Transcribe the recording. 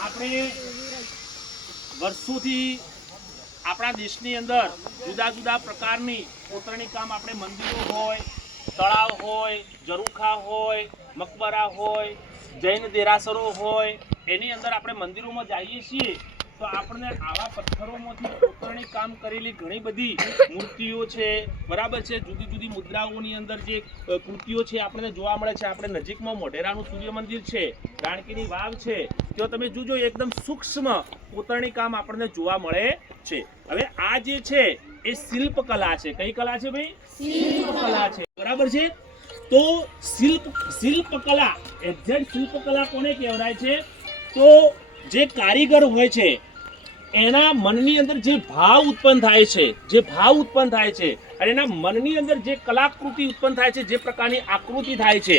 આપણે વર્ષોથી આપણા દેશની અંદર જુદા જુદા પ્રકારની કોતરણી કામ આપણે મંદિરો હોય, તળાવ હોય, ઝરૂખા હોય, મકબરા હોય, જૈન દેરાસરો હોય, એની અંદર આપણે મંદિરોમાં જઈએ છીએ તો આપણને આવા પથ્થરોમાંથી કોતરણી કામ કરેલી ઘણી બધી મૂર્તિઓ છે, બરાબર છે, જુદી જુદી મુદ્રાઓની અંદર જે કૃતિઓ છે આપણને જોવા મળે છે. આપણે નજીકમાં મોઢેરાનું સૂર્ય મંદિર છે, રાણકીની વાવ છે, તો તમે જોજો એકદમ સૂક્ષ્મ કોતરણી કામ આપણને જોવા મળે છે. હવે આ જે છે એ શિલ્પકલા છે. કઈ કલા છે ભાઈ? શિલ્પકલા છે, બરાબર છે. તો શિલ્પકલા, એક્ઝેક્ટ શિલ્પકલા કોને કહેવાય છે? તો જે કારીગર હોય છે એના મનની અંદર જે ભાવ ઉત્પન્ન થાય છે, અને એના મનની અંદર જે કલાકૃતિ ઉત્પન્ન થાય છે, જે પ્રકારની આકૃતિ થાય છે,